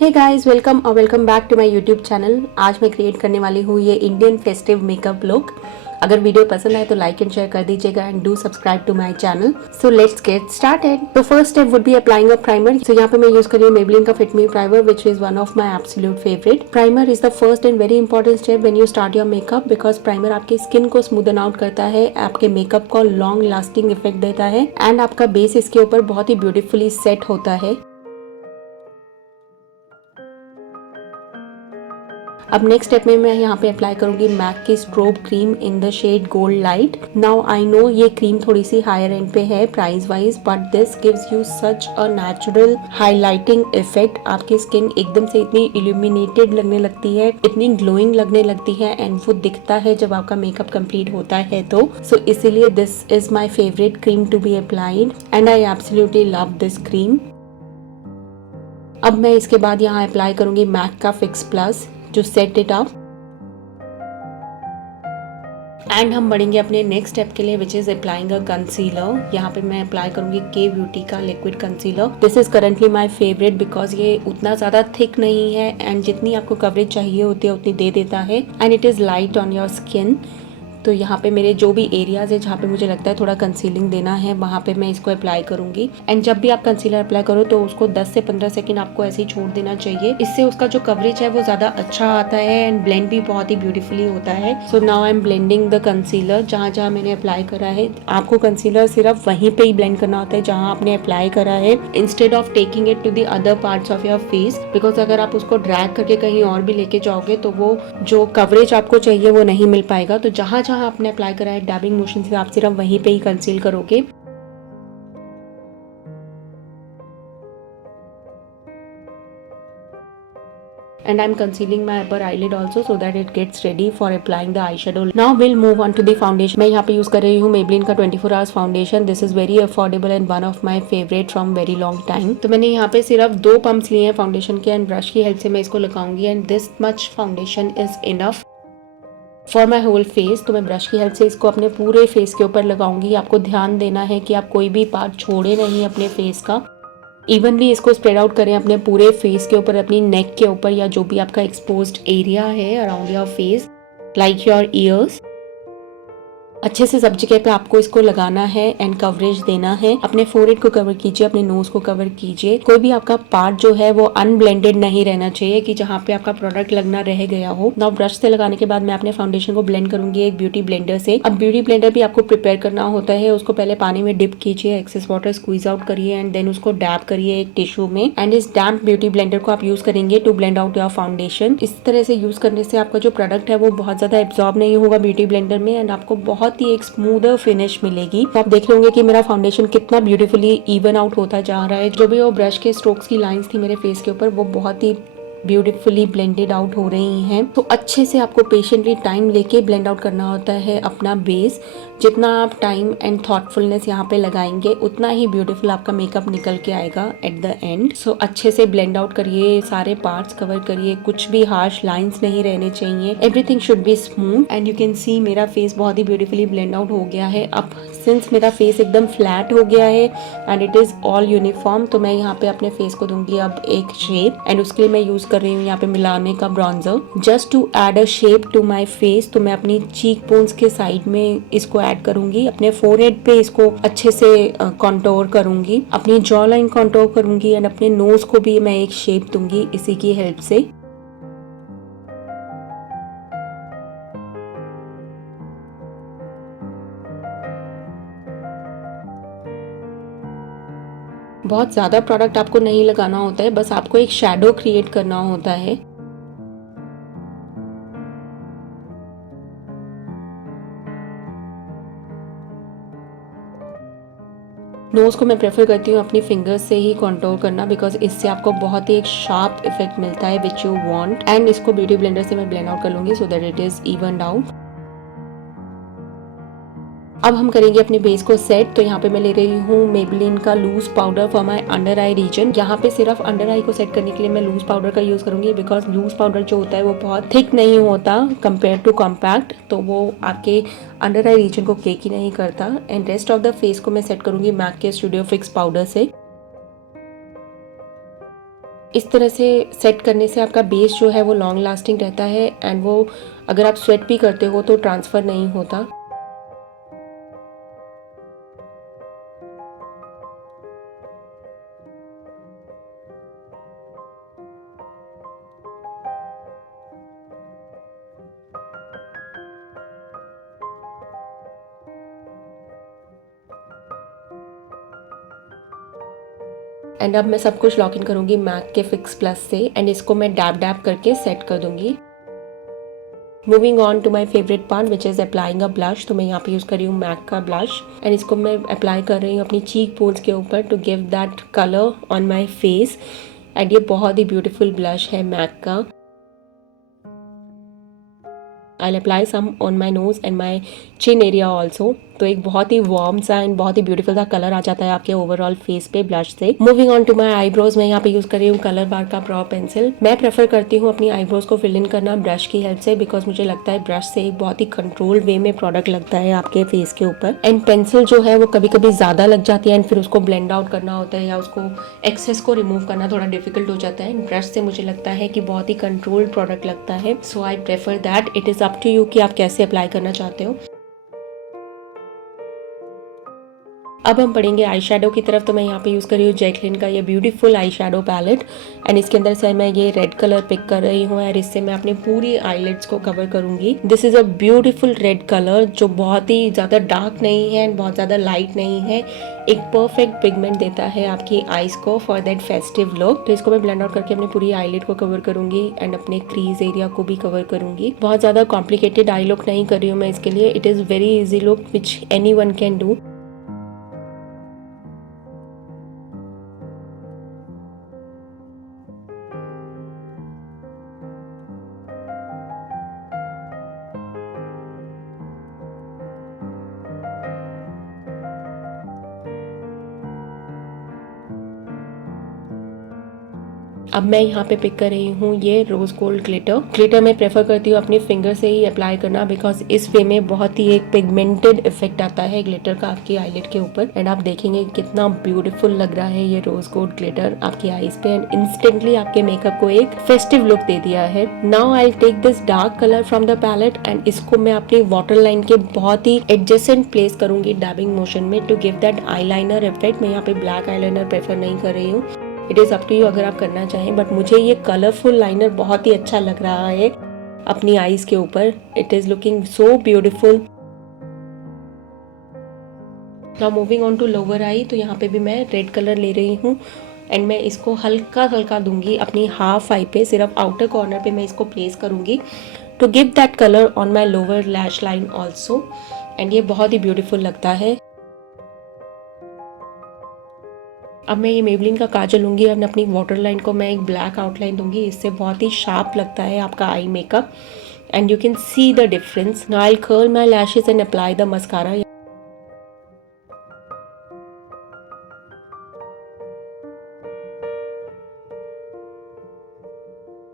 Hey guys, welcome back to my YouTube channel. आज मैं create करने वाली हूँ ये इंडियन फेस्टिव मेकअप लुक। अगर वीडियो पसंद आए तो लाइक एंड शेयर कर दीजिएगा and do subscribe to my channel. So let's get started. तो first step would be applying a primer. So यहाँ पे मैं यूज कर रही हूँ मेबलिन का fit me primer which is one of my absolute favourite. Primer is the first and very important step when you start your makeup, because primer आपकी skin को smoothen out करता है, आपके मेकअप को लॉन्ग लास्टिंग इफेक्ट देता है and आपका base इसके ऊपर बहुत ही ब्यूटीफुली सेट होता है। अब नेक्स्ट स्टेप में मैं यहाँ पे अप्लाई करूंगी मैक की strobe cream in the shade gold light. Now I know ये क्रीम थोड़ी सी हायर एंड पे है price wise, but this gives you such a natural highlighting effect. आपकी स्किन एकदम से इतनी इल्यूमिनेटेड लगने लगती है, इतनी ग्लोइंग लगने लगती है एंड वो दिखता है जब आपका मेकअप कंप्लीट होता है। तो इसीलिए this is my favourite cream to be applied and I absolutely love this cream. अब मैं इसके बाद यहाँ अप्लाई करूंगी मैक का फिक्स प्लस जो सेट इट अप एंड हम बढ़ेंगे अपने नेक्स्ट स्टेप के लिए which is applying a concealer. यहाँ पे मैं अप्लाई करूंगी के ब्यूटी का liquid concealer. This is currently my favourite because ये उतना ज्यादा थिक नहीं है एंड जितनी आपको कवरेज चाहिए होती है उतनी दे देता है and it is light on your skin. तो यहाँ पे मेरे जो भी एरियाज है जहाँ पे मुझे लगता है थोड़ा कंसीलिंग देना है वहाँ पे मैं इसको अप्लाई करूंगी। एंड जब भी आप कंसीलर अप्लाई करो तो उसको 10 से 15 सेकंड आपको ऐसे ही छोड़ देना चाहिए। इससे उसका जो कवरेज है वो ज्यादा अच्छा आता है एंड ब्लेंड भी बहुत ही ब्यूटीफुली होता है। So now I am blending the concealer. जहाँ जहाँ मैंने अप्लाई करा है आपको कंसीलर सिर्फ वहीं पे ही ब्लेंड करना होता है जहाँ आपने अप्लाई करा है, instead of taking it to the other parts of your face, because अगर आप उसको ड्रैग करके कहीं और भी लेके जाओगे तो वो जो कवरेज आपको चाहिए वो नहीं मिल पाएगा। तो जहाँ जहाँ आपने अप्लाई करा है डैबिंग मोशन से आप सिर्फ वहीं पे ही कंसील करोगे। And I'm concealing my upper eyelid also so that it gets ready for applying the eyeshadow. Now we'll move on to the foundation. मैं यहाँ पे यूज कर रही हूँ Maybelline का 24 hours foundation. This is very affordable and one of my favorite from very long time. तो मैंने यहाँ पे सिर्फ 2 पम्प्स लिए हैं फाउंडेशन के एंड ब्रश की हेल्प से मैं इसको लगाऊंगी and this much foundation is enough for my whole face. तो मैं ब्रश की हेल्प से इसको अपने पूरे फेस के ऊपर लगाऊंगी। आपको ध्यान देना है कि आप कोई भी पार्ट छोड़े नहीं अपने फेस का, इवनली इसको स्प्रेड आउट करें अपने पूरे फेस के ऊपर, अपनी नेक के ऊपर या जो भी आपका एक्सपोज्ड एरिया है around your face, like your ears. अच्छे से सब जगह पे आपको इसको लगाना है एंड कवरेज देना है। अपने फोरहेड को कवर कीजिए, अपने नोज को कवर कीजिए। कोई भी आपका पार्ट जो है वो अनब्लेंडेड नहीं रहना चाहिए कि जहाँ पे आपका प्रोडक्ट लगना रह गया हो। नाउ ब्रश से लगाने के बाद मैं अपने फाउंडेशन को ब्लेंड करूंगी एक ब्यूटी ब्लेंडर से। अब ब्यूटी ब्लेंडर भी आपको प्रिपेयर करना होता है। उसको पहले पानी में डिप कीजिए, एक्सेस वाटर स्क्वीज आउट करिए एंड देन उसको डैप करिए एक टिश्यू में एंड इस डैम्प ब्यूटी ब्लेंडर को आप यूज करेंगे to blend out your foundation. इस तरह से यूज करने से आपका जो प्रोडक्ट है वो बहुत ज्यादा एब्जॉर्ब नहीं होगा ब्यूटी ब्लेंडर में एंड आपको बहुत ही एक स्मूथ फिनिश मिलेगी। तो आप देख रहे होंगे कि मेरा फाउंडेशन कितना ब्यूटीफुली इवन आउट होता जा रहा है। जो भी वो ब्रश के स्ट्रोक्स की लाइंस थी मेरे फेस के ऊपर वो बहुत ही ब्यूटीफुली ब्लेंडेड आउट हो रही हैं। तो अच्छे से आपको पेशेंटली टाइम लेके ब्लेंड आउट करना होता है अपना बेस। जितना आप टाइम एंड थॉटफुलनेस यहाँ पे लगाएंगे उतना ही ब्यूटीफुल आपका मेकअप निकल के आएगा एट द एंड। सो अच्छे से ब्लेंड आउट करिए, सारे पार्ट्स कवर करिए, कुछ भी हार्श लाइंस नहीं रहने चाहिए। Everything should be smooth and you can see मेरा फेस बहुत ही ब्यूटीफुली ब्लेंड आउट हो गया है। अब सिंस मेरा फेस एकदम फ्लैट हो गया है and it is all uniform, तो मैं यहाँ पे अपने फेस को दूंगी अब एक शेप एंड उसके लिए मैं यूज कर रही हूँ यहाँ पे मिलाने का bronzer just to add a shape to my face. तो मैं अपनी चीक बोन्स के साइड में इसको ऐड करूंगी, अपने फोरहेड पे इसको अच्छे से कॉन्टोर करूंगी, अपनी जॉ लाइन कॉन्टोर करूंगी एंड अपने नोज को भी मैं एक शेप दूंगी इसी की हेल्प से। बहुत ज्यादा प्रोडक्ट आपको नहीं लगाना होता है, बस आपको एक शैडो क्रिएट करना होता है। नोज को मैं प्रेफर करती हूँ अपनी फिंगर्स से ही कंटूर करना बिकॉज इससे आपको बहुत ही एक शार्प इफेक्ट मिलता है विच यू वांट एंड इसको ब्यूटी ब्लेंडर से मैं ब्लेंड आउट कर लूंगी so that it is evened out. अब हम करेंगे अपने बेस को सेट। तो यहाँ पे मैं ले रही हूँ मेबलिन का loose powder for my under eye region. यहाँ पे सिर्फ अंडर आई को सेट करने के लिए मैं लूज पाउडर का यूज करूंगी बिकॉज लूज पाउडर जो होता है वो बहुत थिक नहीं होता कंपेयर टू कॉम्पैक्ट, तो वो आपके अंडर आई रीजन को केक ही नहीं करता। And rest of the face को मैं सेट करूंगी मैक के स्टूडियो फिक्स पाउडर से। इस तरह से सेट करने से आपका बेस जो है वो लॉन्ग लास्टिंग रहता है एंड वो अगर आप स्वेट भी करते हो तो ट्रांसफ़र नहीं होता। एंड अब मैं सब कुछ लॉक इन करूँगी मैक के फिक्स प्लस से एंड इसको मैं डैब डैब करके सेट कर दूँगी। Moving on to my favourite part which is applying a blush. तो मैं यहाँ पे यूज़ कर रही हूँ मैक का ब्लश एंड इसको मैं अप्लाई कर रही हूँ अपनी चीक बोन्स के ऊपर to give that colour on my face. And ये बहुत ही ब्यूटीफुल ब्लश है मैक का। I'll apply some on my nose and my chin area also। तो एक बहुत ही वार्म सा एंड बहुत ही ब्यूटीफुल सा कलर आ जाता है आपके ओवरऑल फेस पे ब्लश से। Moving on to my eyebrows, मैं यहाँ पे यूज कर रही हूँ कलर बार का ब्रॉ पेंसिल। मैं प्रेफर करती हूँ अपनी आईब्रोज को फिल इन करना ब्रश की हेल्प से, बिकॉज मुझे लगता है ब्रश से एक बहुत ही कंट्रोल्ड वे में प्रोडक्ट लगता है आपके फेस के ऊपर। एंड पेंसिल जो है वो कभी कभी ज्यादा लग जाती है एंड फिर उसको ब्लेंड आउट करना होता है या उसको एक्सेस को रिमूव करना थोड़ा डिफिकल्ट हो जाता है। ब्रश से मुझे लगता है कि बहुत ही कंट्रोल्ड प्रोडक्ट लगता है। So I prefer that. It is up to you कि आप कैसे अप्लाई करना चाहते हो। अब हम पढ़ेंगे आई शेडो की तरफ। तो मैं यहाँ पे यूज़ कर रही हूँ जैकलिन का ये beautiful eye shadow palette and इसके अंदर से मैं ये रेड कलर पिक कर रही हूँ और इससे मैं अपनी पूरी आईलिड्स को कवर करूंगी। This is a beautiful red colour जो बहुत ही ज़्यादा डार्क नहीं है एंड बहुत ज़्यादा लाइट नहीं है। एक परफेक्ट पिगमेंट देता है आपकी आईज को फॉर दैट फेस्टिव लुक। तो इसको मैं ब्लेंड आउट करके अपनी पूरी आईलिड को कवर करूंगी एंड अपने क्रीज एरिया को भी कवर करूंगी। बहुत ज़्यादा कॉम्प्लिकेटेड आई लुक नहीं कर रही हूँ मैं इसके लिए। It is very easy look which any one can do. अब मैं यहाँ पे पिक कर रही हूँ ये रोज गोल्ड ग्लिटर मैं प्रेफर करती हूँ अपनी फिंगर से ही अप्लाई करना, बिकॉज इस वे में बहुत ही एक पिगमेंटेड इफेक्ट आता है ग्लिटर का आपकी आईलिड के ऊपर। एंड आप देखेंगे कितना ब्यूटीफुल लग रहा है ये रोज गोल्ड ग्लिटर आपकी आईज पे एंड इंस्टेंटली आपके मेकअप को एक फेस्टिव लुक दे दिया है। Now I take this dark colour from the palette and इसको मैं अपनी वाटर लाइन के बहुत ही एडजेसेंट प्लेस करूंगी डैबिंग मोशन में to give that eyeliner effect. मैं यहाँ पे ब्लैक आईलाइनर प्रेफर नहीं कर रही हूँ। It is up to you अगर आप करना चाहें, बट मुझे ये कलरफुल लाइनर बहुत ही अच्छा लग रहा है अपनी आईज के ऊपर। It is looking so beautiful. Now moving on to lower eye. तो यहाँ पे भी मैं रेड कलर ले रही हूँ एंड मैं इसको हल्का हल्का दूंगी अपनी हाफ आई पे, सिर्फ आउटर कॉर्नर पे मैं इसको प्लेस करूंगी to give that colour on my lower lash line also. And ये बहुत ही ब्यूटीफुल लगता है। अब मैं ये मेबलिन का काजल लूँगी और अपनी वाटर लाइन को मैं एक ब्लैक आउटलाइन दूंगी। इससे बहुत ही शार्प लगता है आपका eye makeup and you can see the difference. Now I curl my lashes and apply the mascara.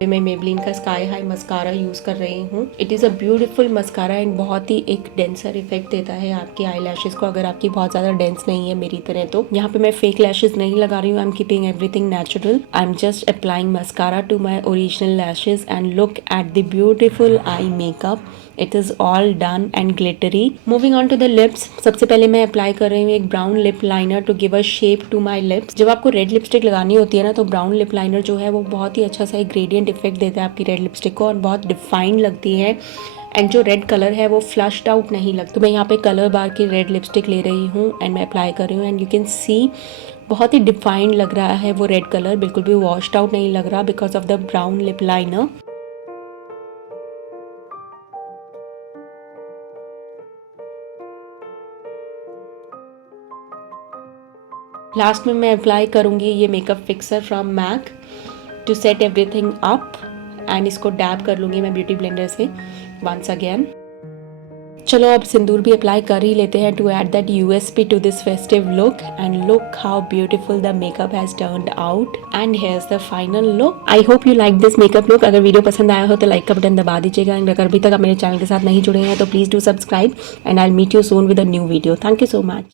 मैं मेबलिन का स्काई हाई मस्कारा यूज कर रही हूँ। It is a beautiful mascara and बहुत ही एक डेंसर इफेक्ट देता है आपकी आई लैशेज को, अगर आपकी बहुत ज़्यादा डेंस नहीं है मेरी तरह। तो यहाँ पे मैं फेक लैशेज नहीं लगा रही हूँ। I am keeping everything natural. I am just applying mascara to my original lashes and look at the beautiful eye makeup. It is all done and glittery. Moving on to the lips. सबसे पहले मैं apply कर रही हूँ एक brown lip liner to give a shape to my lips. जब आपको red lipstick लगानी होती है ना, तो ब्राउन लिप लाइनर जो है वो बहुत ही अच्छा सा एक ग्रेडियंट इफेक्ट देता है आपकी रेड लिपस्टिक को और बहुत डिफाइंड लगती है एंड जो रेड कलर है वो फ्लश्ड आउट नहीं लगता। तो मैं यहाँ पे कलर बार की रेड लिपस्टिक ले रही हूँ एंड मैं अप्लाई कर रही हूँ एंड यू कैन सी बहुत ही डिफाइंड लग रहा है वो रेड कलर, बिल्कुल भी वॉश्ड आउट नहीं लग रहा because of the brown lip liner. Last में मैं अप्लाई करूँगी ये makeup fixer from MAC to set everything up and इसको डैब कर लूँगी मैं ब्यूटी ब्लेंडर से वंस अगेन। चलो अब सिंदूर भी अप्लाई कर ही लेते हैं to add that USP to this festive look and look how beautiful the makeup has turned out and here's the final look. I hope you like this makeup look. अगर video पसंद आया हो तो like का button दबा दीजिएगा and अगर अभी तक आप मेरे चैनल के साथ नहीं जुड़े हैं तो please do subscribe and I will meet you soon with a new video. Thank you so much.